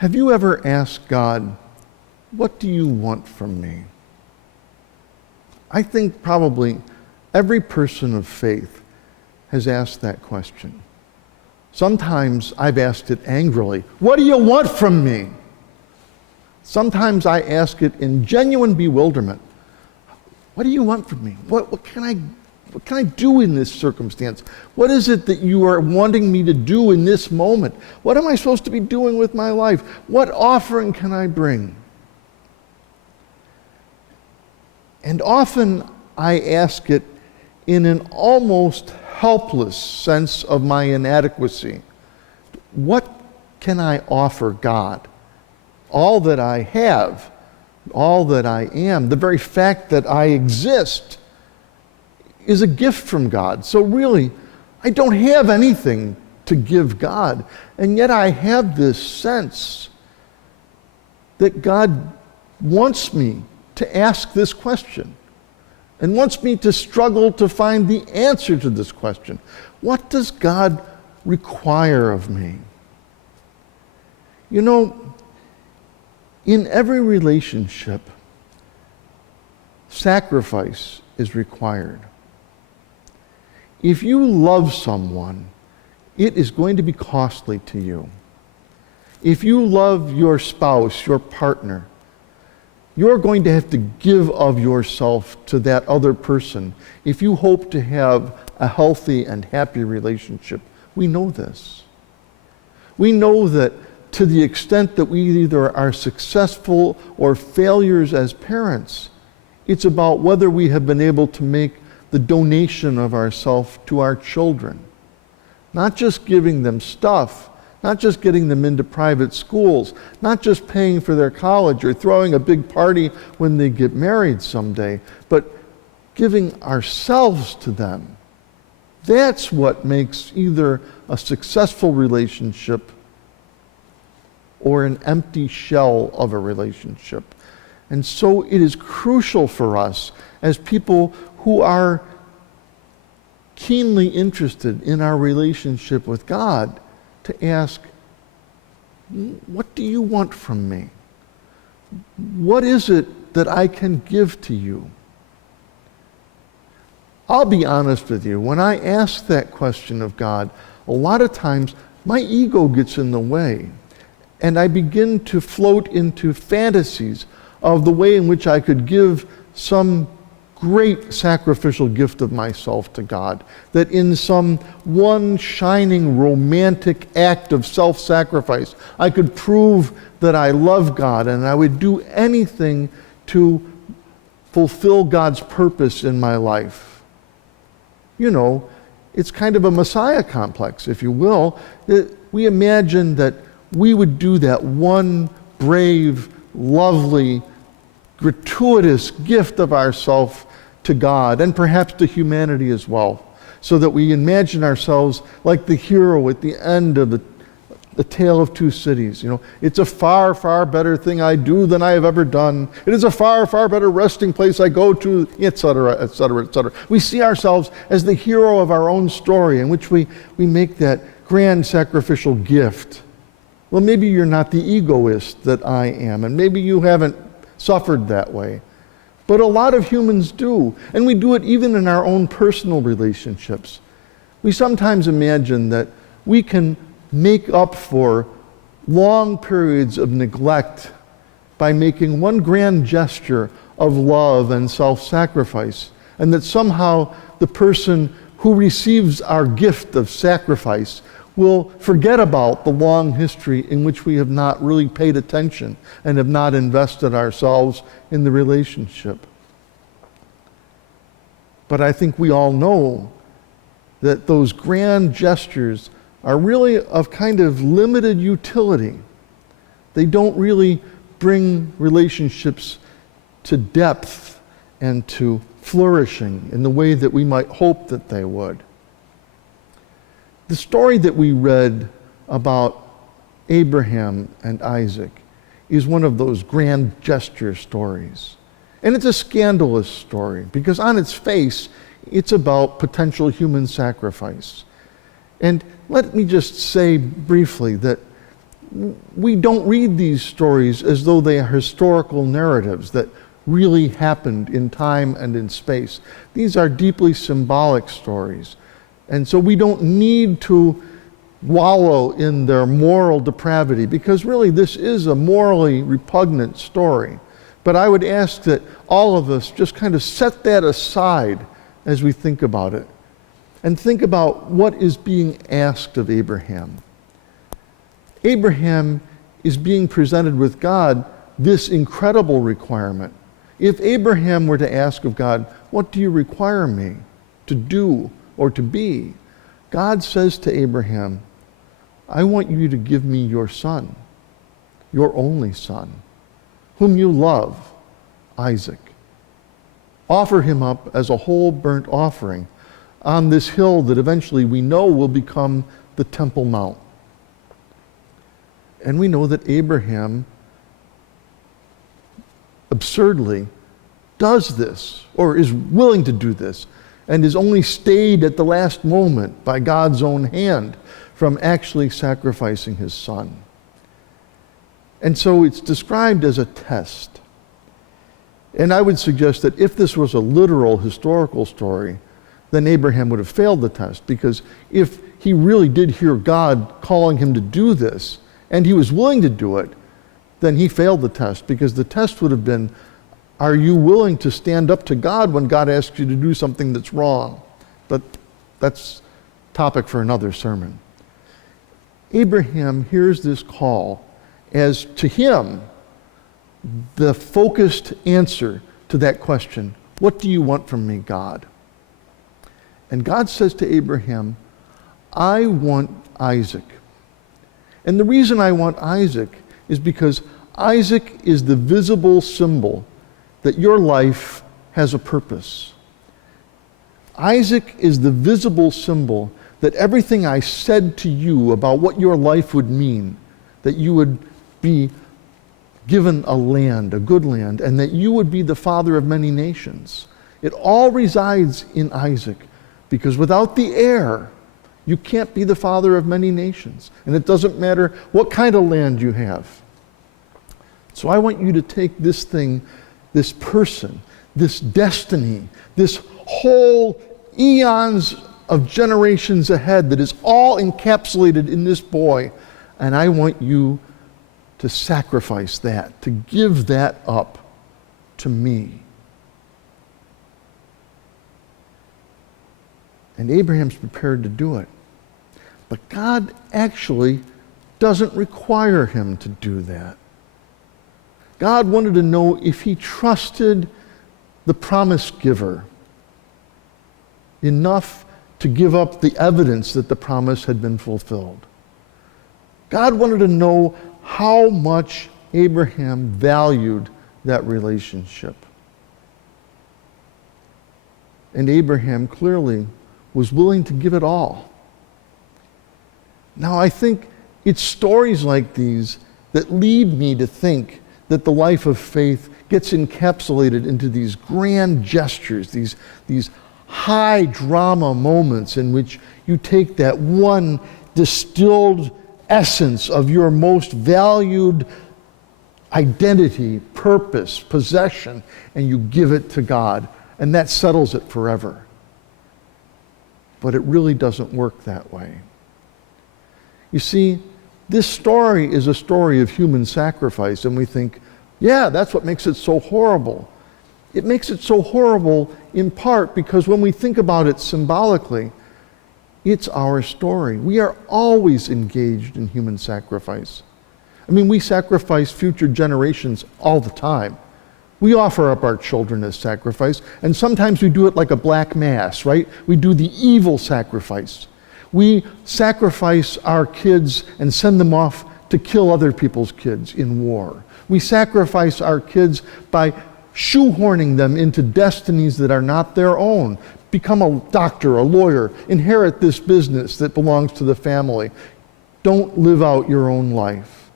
Have you ever asked God, what do you want from me? I think probably every person of faith has asked that question. Sometimes I've asked it angrily, what do you want from me? Sometimes I ask it in genuine bewilderment, what do you want from me? What can I do in this circumstance? What is it that you are wanting me to do in this moment? What am I supposed to be doing with my life? What offering can I bring? And often I ask it in an almost helpless sense of my inadequacy. What can I offer God? All that I have, all that I am, the very fact that I exist is a gift from God. So really, I don't have anything to give God. And yet I have this sense that God wants me to ask this question and wants me to struggle to find the answer to this question. What does God require of me? You know, in every relationship, sacrifice is required. If you love someone, it is going to be costly to you. If you love your spouse, your partner, you're going to have to give of yourself to that other person if you hope to have a healthy and happy relationship. We know this. We know that to the extent that we either are successful or failures as parents, it's about whether we have been able to make the donation of ourselves to our children. Not just giving them stuff, not just getting them into private schools, not just paying for their college or throwing a big party when they get married someday, but giving ourselves to them. That's what makes either a successful relationship or an empty shell of a relationship. And so it is crucial for us as people who are keenly interested in our relationship with God to ask, what do you want from me? What is it that I can give to you? I'll be honest with you, when I ask that question of God, a lot of times my ego gets in the way, and I begin to float into fantasies of the way in which I could give some great sacrificial gift of myself to God, that in some one shining romantic act of self-sacrifice, I could prove that I love God and I would do anything to fulfill God's purpose in my life. You know, it's kind of a Messiah complex, if you will. We imagine that we would do that one brave, lovely, gratuitous gift of ourselves to God and perhaps to humanity as well, so that we imagine ourselves like the hero at the end of the Tale of Two Cities. You know, it's a far, far better thing I do than I have ever done. It is a far, far better resting place I go to, etc., etc., etc. We see ourselves as the hero of our own story in which we make that grand sacrificial gift. Well, maybe you're not the egoist that I am, and maybe you haven't suffered that way. But a lot of humans do, and we do it even in our own personal relationships. We sometimes imagine that we can make up for long periods of neglect by making one grand gesture of love and self-sacrifice, and that somehow the person who receives our gift of sacrifice will forget about the long history in which we have not really paid attention and have not invested ourselves in the relationship. But I think we all know that those grand gestures are really of kind of limited utility. They don't really bring relationships to depth and to flourishing in the way that we might hope that they would. The story that we read about Abraham and Isaac is one of those grand gesture stories. And it's a scandalous story because on its face, it's about potential human sacrifice. And let me just say briefly that we don't read these stories as though they are historical narratives that really happened in time and in space. These are deeply symbolic stories. And so we don't need to wallow in their moral depravity, because really this is a morally repugnant story. But I would ask that all of us just kind of set that aside as we think about it, and think about what is being asked of Abraham. Abraham is being presented with God this incredible requirement. If Abraham were to ask of God, what do you require me to do or to be? God says to Abraham, I want you to give me your son, your only son, whom you love, Isaac. Offer him up as a whole burnt offering on this hill that eventually we know will become the Temple Mount. And we know that Abraham absurdly does this, or is willing to do this, and is only stayed at the last moment by God's own hand from actually sacrificing his son. And so it's described as a test. And I would suggest that if this was a literal historical story, then Abraham would have failed the test, because if he really did hear God calling him to do this, and he was willing to do it, then he failed the test, because the test would have been, are you willing to stand up to God when God asks you to do something that's wrong? But that's topic for another sermon. Abraham hears this call as, to him, the focused answer to that question, what do you want from me, God? And God says to Abraham, I want Isaac. And the reason I want Isaac is because Isaac is the visible symbol that your life has a purpose. Isaac is the visible symbol that everything I said to you about what your life would mean, that you would be given a land, a good land, and that you would be the father of many nations. It all resides in Isaac, because without the heir, you can't be the father of many nations. And it doesn't matter what kind of land you have. So I want you to take this thing, this person, this destiny, this whole eons of generations ahead that is all encapsulated in this boy, and I want you to sacrifice that, to give that up to me. And Abraham's prepared to do it. But God actually doesn't require him to do that. God wanted to know if he trusted the promise giver enough to give up the evidence that the promise had been fulfilled. God wanted to know how much Abraham valued that relationship. And Abraham clearly was willing to give it all. Now, I think it's stories like these that lead me to think that the life of faith gets encapsulated into these grand gestures, these high drama moments in which you take that one distilled essence of your most valued identity, purpose, possession, and you give it to God, and that settles it forever. But it really doesn't work that way. You see, this story is a story of human sacrifice, and we think, yeah, that's what makes it so horrible. It makes it so horrible in part because when we think about it symbolically, it's our story. We are always engaged in human sacrifice. I mean, we sacrifice future generations all the time. We offer up our children as sacrifice, and sometimes we do it like a black mass, right? We do the evil sacrifice. We sacrifice our kids and send them off to kill other people's kids in war. We sacrifice our kids by shoehorning them into destinies that are not their own. Become a doctor, a lawyer, inherit this business that belongs to the family. Don't live out your own life.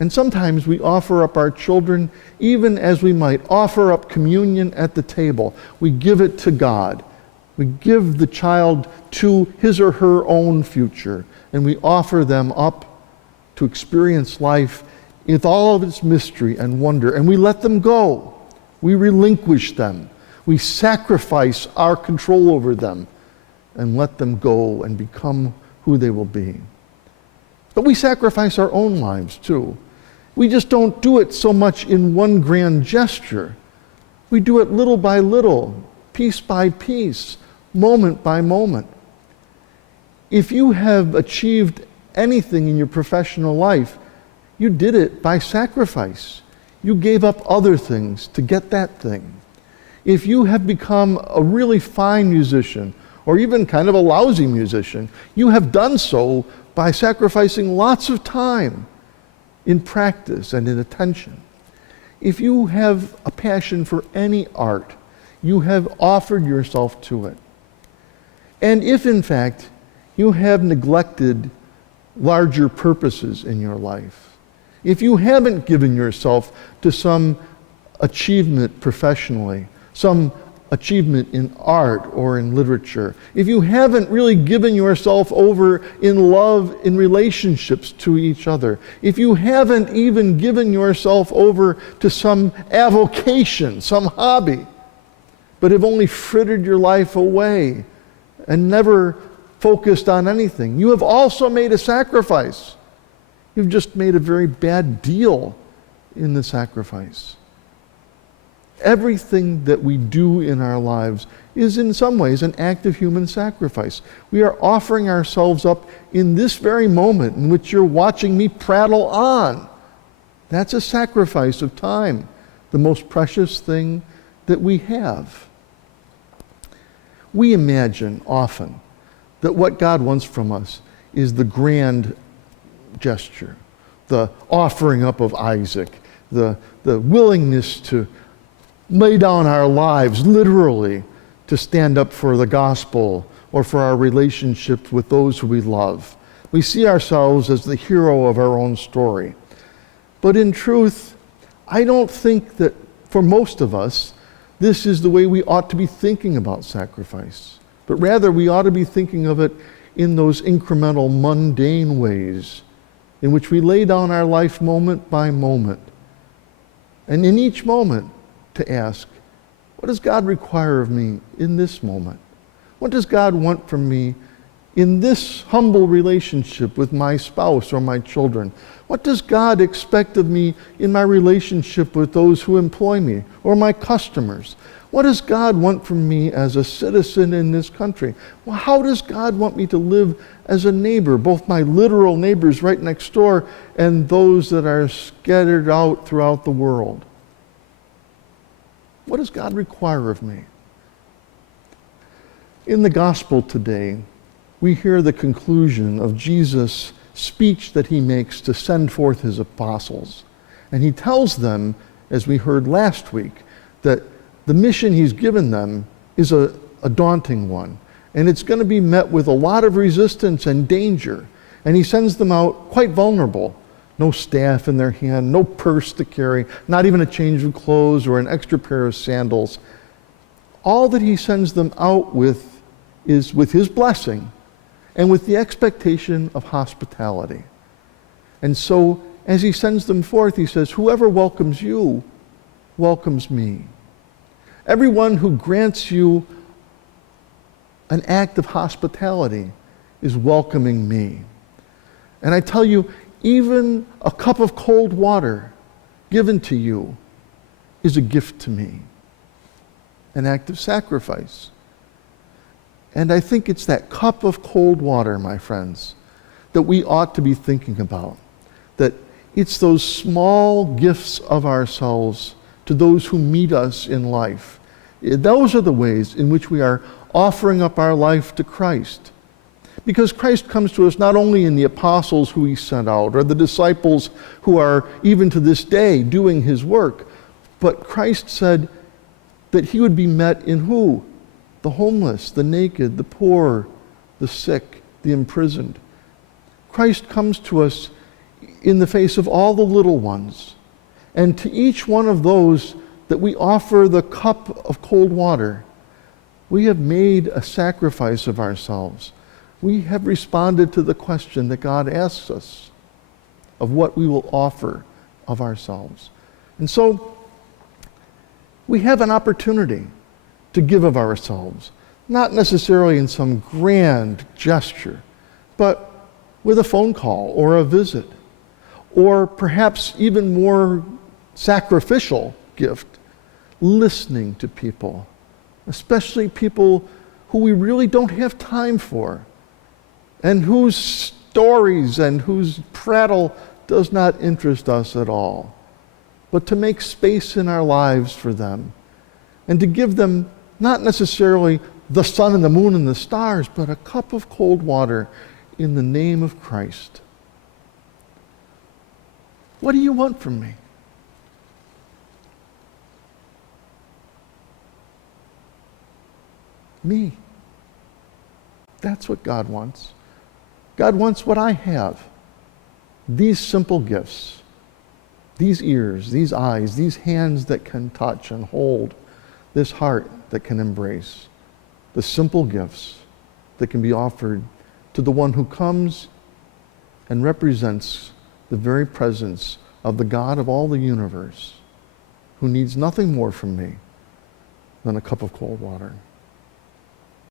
And sometimes we offer up our children even as we might offer up communion at the table. We give it to God. We give the child to his or her own future, and we offer them up to experience life with all of its mystery and wonder, and we let them go. We relinquish them. We sacrifice our control over them and let them go and become who they will be. But we sacrifice our own lives too. We just don't do it so much in one grand gesture. We do it little by little, piece by piece, moment by moment. If you have achieved anything in your professional life, you did it by sacrifice. You gave up other things to get that thing. If you have become a really fine musician, or even kind of a lousy musician, you have done so by sacrificing lots of time in practice and in attention. If you have a passion for any art, you have offered yourself to it. And if in fact you have neglected larger purposes in your life, if you haven't given yourself to some achievement professionally, some achievement in art or in literature, if you haven't really given yourself over in love in relationships to each other, if you haven't even given yourself over to some avocation, some hobby, but have only frittered your life away and never focused on anything, you have also made a sacrifice. You've just made a very bad deal in the sacrifice. Everything that we do in our lives is in some ways an act of human sacrifice. We are offering ourselves up in this very moment in which you're watching me prattle on. That's a sacrifice of time, the most precious thing that we have. We imagine often that what God wants from us is the grand gesture, the offering up of Isaac, the willingness to lay down our lives literally to stand up for the gospel or for our relationships with those who we love. We see ourselves as the hero of our own story. But in truth, I don't think that for most of us, this is the way we ought to be thinking about sacrifice. But rather, we ought to be thinking of it in those incremental, mundane ways in which we lay down our life moment by moment. And in each moment, to ask, what does God require of me in this moment? What does God want from me in this humble relationship with my spouse or my children? What does God expect of me in my relationship with those who employ me or my customers? What does God want from me as a citizen in this country? Well, how does God want me to live as a neighbor, both my literal neighbors right next door and those that are scattered out throughout the world? What does God require of me? In the gospel today, we hear the conclusion of Jesus' speech that he makes to send forth his apostles. And he tells them, as we heard last week, that the mission he's given them is a daunting one. And it's going to be met with a lot of resistance and danger. And he sends them out quite vulnerable. No staff in their hand, no purse to carry, not even a change of clothes or an extra pair of sandals. All that he sends them out with is with his blessing and with the expectation of hospitality. And so, as he sends them forth, he says, whoever welcomes you welcomes me. Everyone who grants you an act of hospitality is welcoming me. And I tell you, even a cup of cold water given to you is a gift to me, an act of sacrifice. And I think it's that cup of cold water, my friends, that we ought to be thinking about. That it's those small gifts of ourselves to those who meet us in life. Those are the ways in which we are offering up our life to Christ. Because Christ comes to us not only in the apostles who he sent out, or the disciples who are even to this day doing his work, but Christ said that he would be met in who? The homeless, the naked, the poor, the sick, the imprisoned. Christ comes to us in the face of all the little ones. And to each one of those that we offer the cup of cold water, we have made a sacrifice of ourselves. We have responded to the question that God asks us. of what we will offer of ourselves. And so we have an opportunity to give of ourselves, not necessarily in some grand gesture, but with a phone call or a visit, or perhaps even more sacrificial gift, listening to people, especially people who we really don't have time for, and whose stories and whose prattle does not interest us at all, but to make space in our lives for them, and to give them not necessarily the sun and the moon and the stars, but a cup of cold water in the name of Christ. What do you want from me? Me. That's what God wants. God wants what I have. These simple gifts, these ears, these eyes, these hands that can touch and hold, this heart that can embrace, the simple gifts that can be offered to the one who comes and represents the very presence of the God of all the universe, who needs nothing more from me than a cup of cold water.